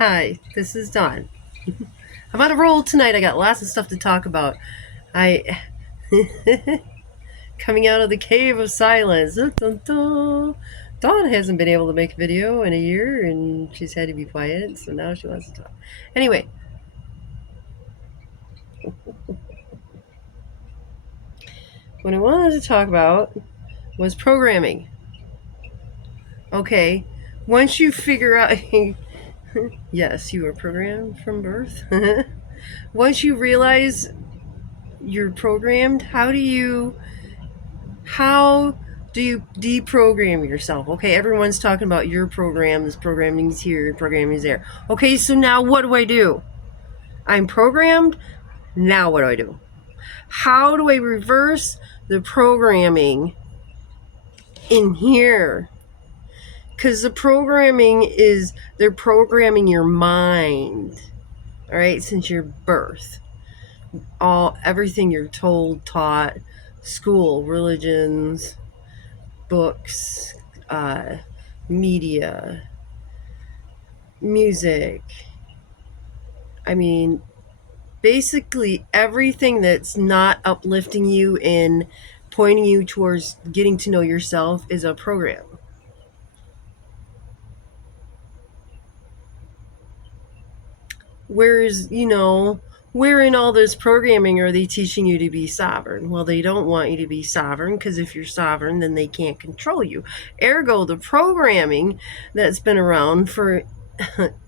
Hi, this is Dawn. I'm on a roll tonight. I got lots of stuff to talk about. I coming out of the cave of silence. Dun, dun, dun. Dawn hasn't been able to make a video in a year, and she's had to be quiet, so now she wants to talk. Anyway, what I wanted to talk about was programming. Okay, once you figure out, yes, you were programmed from birth. Once you realize you're programmed, how do you deprogram yourself? Okay, everyone's talking about your program, this programming is here, programming is there. Okay, so now what do? I'm programmed. Now what do? How do I reverse the programming in here? Because the programming is, they're programming your mind, all right, since your birth. Everything you're told, taught, school, religions, books, media, music. I mean, basically everything that's not uplifting you and pointing you towards getting to know yourself is a program. Whereas, where in all this programming are they teaching you to be sovereign? Well, they don't want you to be sovereign, because if you're sovereign, then they can't control you. Ergo, the programming that's been around for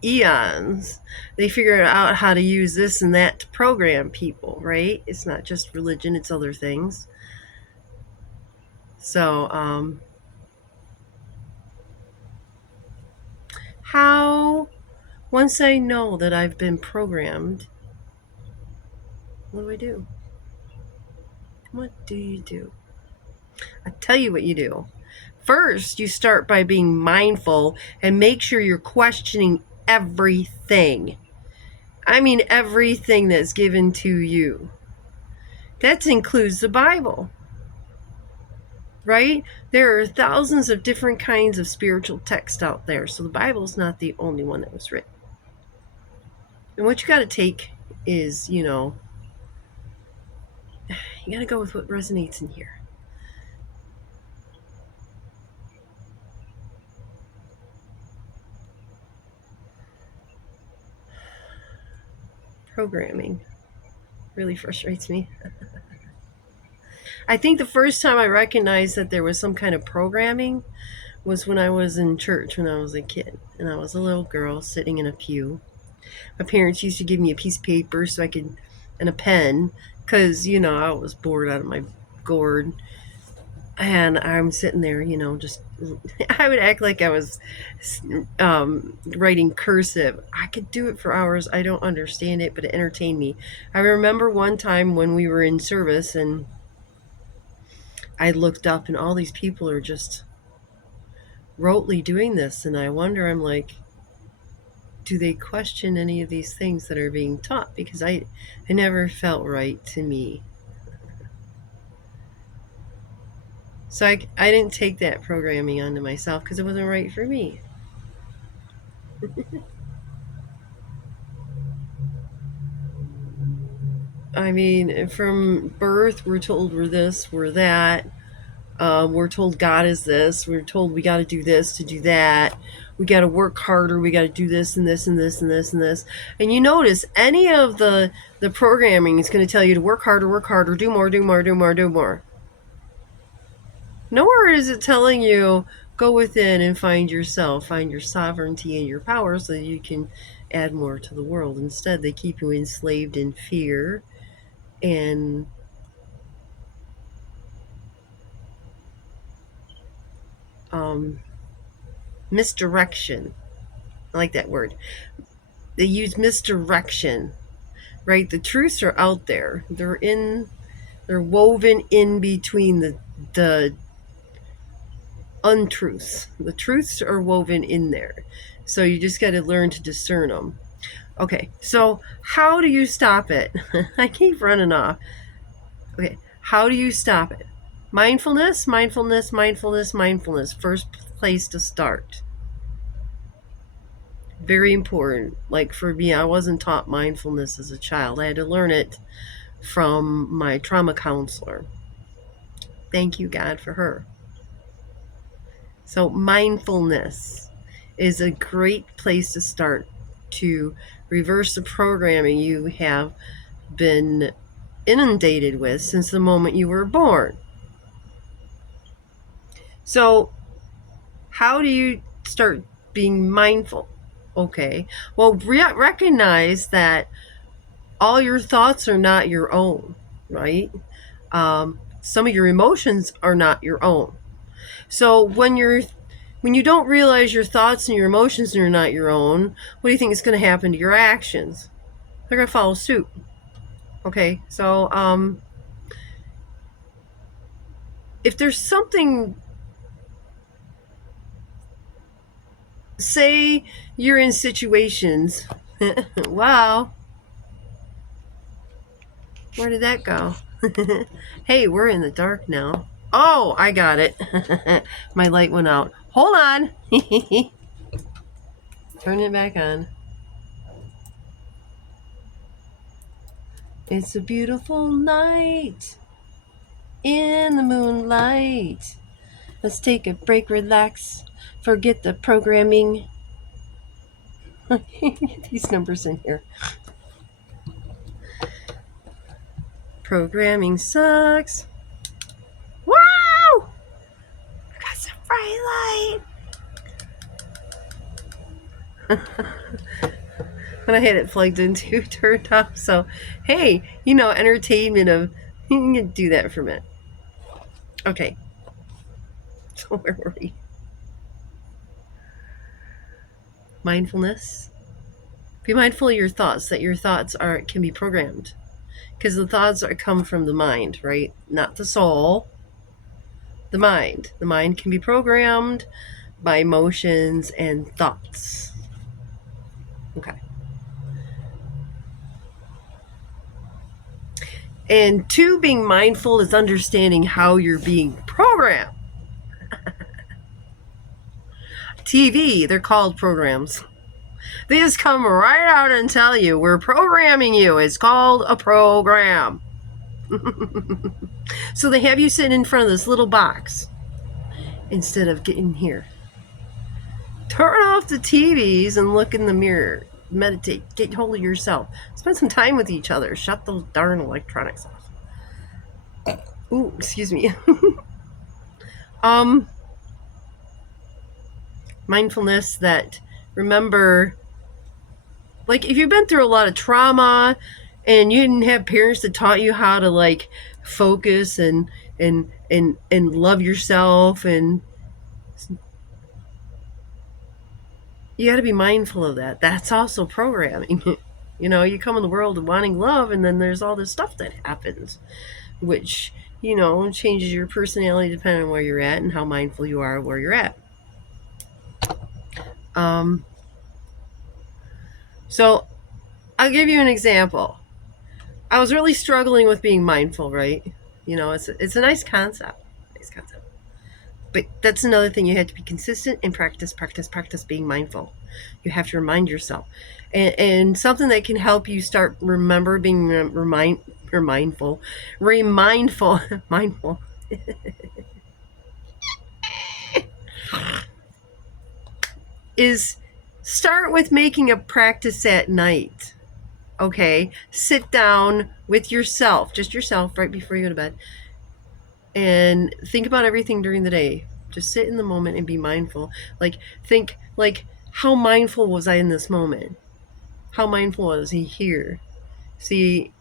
eons, they figured out how to use this and that to program people, right? It's not just religion, it's other things. So, once I know that I've been programmed, what do? What do you do? I tell you what you do. First, you start by being mindful and make sure you're questioning everything. I mean, everything that's given to you. That includes the Bible, right? There are thousands of different kinds of spiritual text out there, so the Bible's not the only one that was written. And what you got to take is, you got to go with what resonates in here. Programming really frustrates me. I think the first time I recognized that there was some kind of programming was when I was in church when I was a kid. And I was a little girl sitting in a pew. My parents used to give me a piece of paper and a pen, because, I was bored out of my gourd. And I'm sitting there, just, I would act like I was writing cursive. I could do it for hours. I don't understand it, but it entertained me. I remember one time when we were in service and I looked up and all these people are just rotely doing this. And I'm like, do they question any of these things that are being taught? Because I never felt right to me. So I didn't take that programming onto myself because it wasn't right for me. I mean, from birth, we're told we're this, we're that. We're told God is this. We're told we got to do this to do that. We got to work harder. We got to do this and this and this and this and this. And you notice any of the programming is going to tell you to work harder, do more, do more, do more, do more. Nowhere is it telling you go within and find yourself, find your sovereignty and your power so that you can add more to the world. Instead, they keep you enslaved in fear and misdirection. I like that word. They use misdirection, right? The truths are out there. They're woven in between the untruths. The truths are woven in there. So you just got to learn to discern them. Okay, so how do you stop it? I keep running off. Okay, how do you stop it? Mindfulness, mindfulness, mindfulness, mindfulness. First place to start. Very important. Like for me, I wasn't taught mindfulness as a child. I had to learn it from my trauma counselor. Thank you, God, for her. So mindfulness is a great place to start to reverse the programming you have been inundated with since the moment you were born. So how do you start being mindful? Okay, well, recognize that all your thoughts are not your own, right? Some of your emotions are not your own. So when you don't realize your thoughts and your emotions are not your own, what do you think is going to happen to your actions? They're going to follow suit. Okay, so if there's something, say you're in situations, wow, where did that go? Hey, we're in the dark now. Oh, I got it. My light went out. Hold on. Turn it back on. It's a beautiful night in the moonlight. Let's take a break, relax, forget the programming. These numbers in here. Programming sucks. Wow! I got some bright light. When I had it plugged into, turned off. So, hey, entertainment of, you can do that for a minute. Okay. So where were we? Mindfulness. Be mindful of your thoughts, that your thoughts can be programmed. Because the thoughts come from the mind, right? Not the soul. The mind. The mind can be programmed by emotions and thoughts. Okay. And 2, being mindful is understanding how you're being programmed. TV, they're called programs. They just come right out and tell you, we're programming you. It's called a program. So they have you sitting in front of this little box instead of getting here. Turn off the TVs and look in the mirror. Meditate. Get hold of yourself. Spend some time with each other. Shut those darn electronics off. Ooh, excuse me. Mindfulness, that remember, like if you've been through a lot of trauma and you didn't have parents that taught you how to like focus and love yourself, and you got to be mindful of that. That's also programming. You come in the world wanting love, and then there's all this stuff that happens, which, changes your personality depending on where you're at and how mindful you are where you're at. So I'll give you an example. I was really struggling with being mindful, right? It's a nice concept. But that's another thing. You have to be consistent and practice being mindful. You have to remind yourself. And something that can help you start being mindful is start with making a practice at night. Okay? Sit down with yourself, just yourself, right before you go to bed, and think about everything during the day. Just sit in the moment and be mindful. Like, think, like, how mindful was I in this moment? How mindful was he here? See,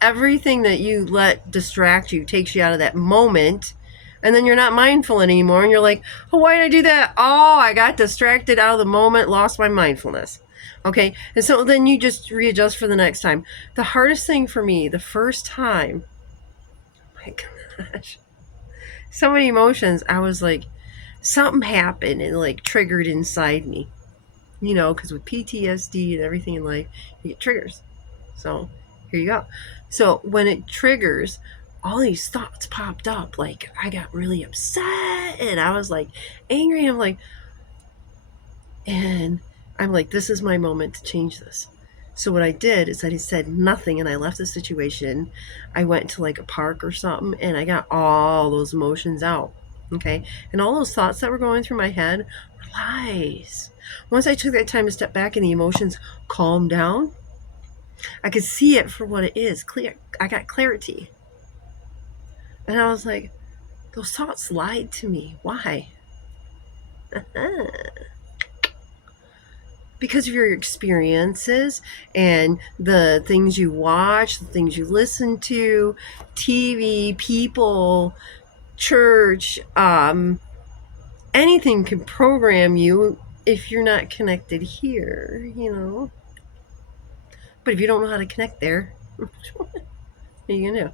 everything that you let distract you takes you out of that moment, and then you're not mindful anymore, and you're like, oh, why did I do that? Oh, I got distracted out of the moment, lost my mindfulness. Okay, and so then you just readjust for the next time. The hardest thing for me, the first time, my gosh, so many emotions, I was like, something happened and like triggered inside me, because with PTSD and everything in life, you get triggers. So here you go. So when it triggers, all these thoughts popped up. Like, I got really upset and I was like angry. I'm like, And I'm like, this is my moment to change this. So what I did is I said nothing and I left the situation. I went to like a park or something and I got all those emotions out. Okay. And all those thoughts that were going through my head were lies. Once I took that time to step back and the emotions calmed down, I could see it for what it is. Clear. I got clarity. And I was like, those thoughts lied to me. Why? Because of your experiences and the things you watch, the things you listen to, TV, people, church, anything can program you if you're not connected here, you know. But if you don't know how to connect there, what are you gonna do?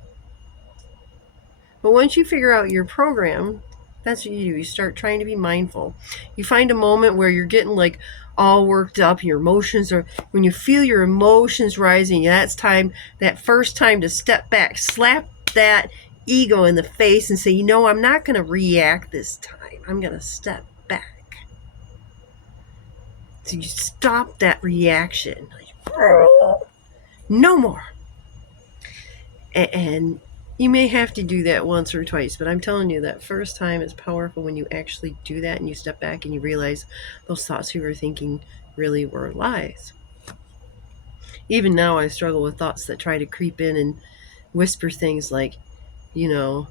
But once you figure out your program, that's what you do. You start trying to be mindful. You find a moment where you're getting like all worked up, your emotions are, when you feel your emotions rising, that's time, that first time to step back, slap that ego in the face and say, you know, I'm not going to react this time. I'm going to step back. So you stop that reaction. No more. And you may have to do that once or twice, but I'm telling you, that first time is powerful when you actually do that and you step back and you realize those thoughts you were thinking really were lies. Even now, I struggle with thoughts that try to creep in and whisper things like, you know,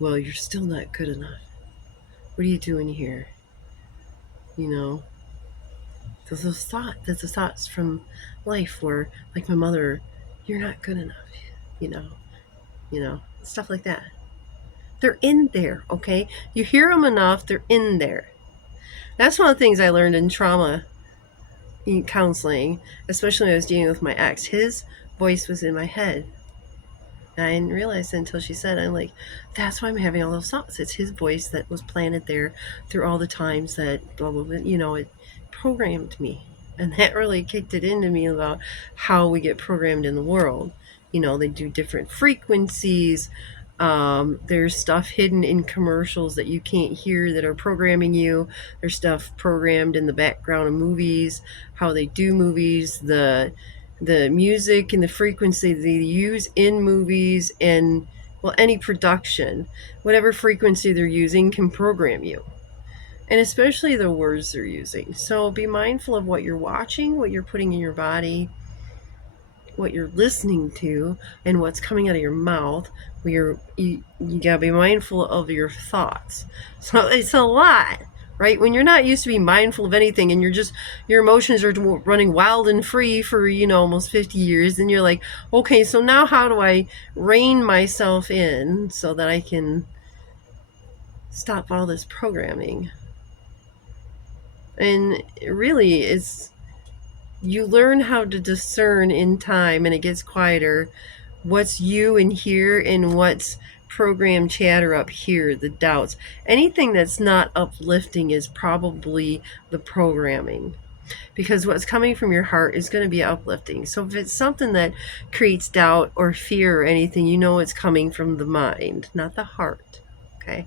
well, you're still not good enough. What are you doing here? You know, those thoughts from life where, like my mother, you're not good enough, you know, stuff like that. They're in there, okay? You hear them enough, they're in there. That's one of the things I learned in trauma counseling, especially when I was dealing with my ex. His voice was in my head. And I didn't realize it until she said it. I'm like, that's why I'm having all those thoughts. It's his voice that was planted there through all the times that, blah, blah, blah, you know, it programmed me. And that really kicked it into me about how we get programmed in the world. You know, they do different frequencies. There's stuff hidden in commercials that you can't hear that are programming you. There's stuff programmed in the background of movies, how they do movies, the music and the frequency they use in movies and, well, any production, whatever frequency they're using can program you. And especially the words they're using. So be mindful of what you're watching, what you're putting in your body, what you're listening to, and what's coming out of your mouth. You gotta be mindful of your thoughts. So it's a lot, right? When you're not used to being mindful of anything and your emotions are running wild and free for, you know, almost 50 years, then you're like, okay, so now how do I rein myself in so that I can stop all this programming? And really, you learn how to discern in time, and it gets quieter, what's you in here and what's programmed chatter up here, the doubts. Anything that's not uplifting is probably the programming, because what's coming from your heart is going to be uplifting. So if it's something that creates doubt or fear or anything, you know it's coming from the mind, not the heart. Okay.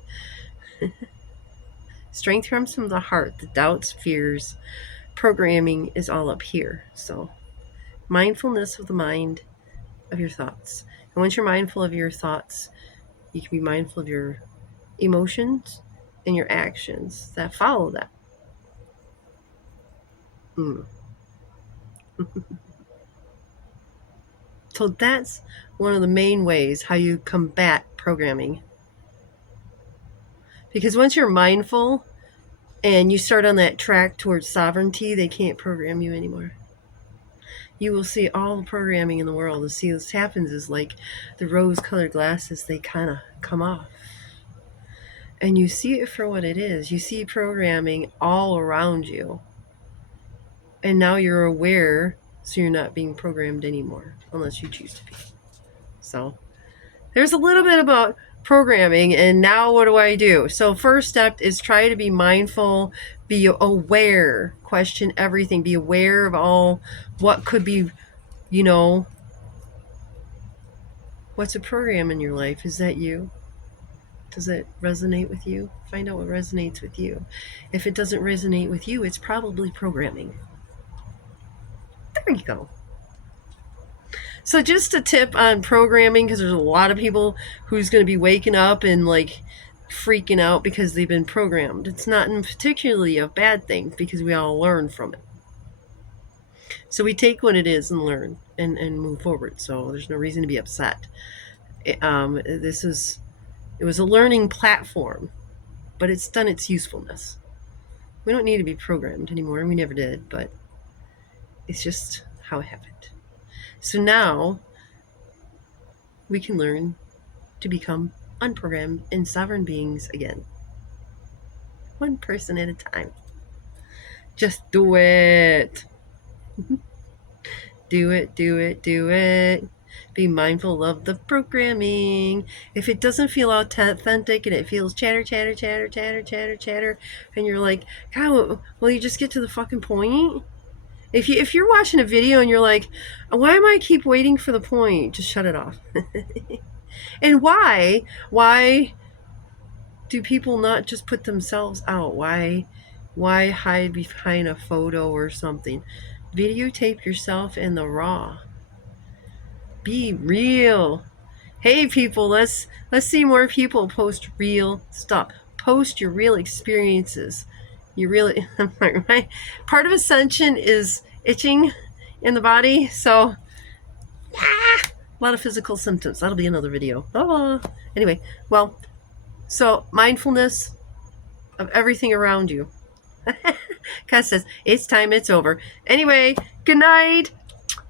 Strength comes from the heart. The doubts, fears, programming is all up here. So mindfulness of the mind, of your thoughts. And once you're mindful of your thoughts, you can be mindful of your emotions and your actions that follow that. So that's one of the main ways how you combat programming. Because once you're mindful and you start on that track towards sovereignty, they can't program you anymore. You will see all the programming in the world. And see what happens is like the rose-colored glasses, they kind of come off. And you see it for what it is. You see programming all around you. And now you're aware, so you're not being programmed anymore, unless you choose to be. So there's a little bit about programming, and now what do I do? So first step is try to be mindful, be aware, question everything, be aware of all what could be, you know, what's a program in your life? Is that you? Does it resonate with you? Find out what resonates with you. If it doesn't resonate with you, it's probably programming. There you go. So just a tip on programming, because there's a lot of people who's going to be waking up and like freaking out because they've been programmed. It's not particularly a bad thing because we all learn from it. So we take what it is and learn and move forward. So there's no reason to be upset. It was a learning platform, but it's done its usefulness. We don't need to be programmed anymore. We never did, but it's just how it happened. So now we can learn to become unprogrammed and sovereign beings again. One person at a time. Just do it. Do it, do it, do it. Be mindful of the programming. If it doesn't feel authentic and it feels chatter, chatter, chatter, chatter, chatter, chatter, and you're like, God, will you just get to the fucking point? If you're watching a video and you're like, why am I keep waiting for the point? Just shut it off. And why do people not just put themselves out? Why hide behind a photo or something? Videotape yourself in the raw. Be real. Hey people, let's see more people post real stuff. Post your real experiences. You really, right? Part of ascension is itching in the body, so a lot of physical symptoms. That'll be another video. Anyway, well, so mindfulness of everything around you. Cass says, it's time, it's over. Anyway, good night.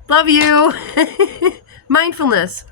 Love you. Mindfulness.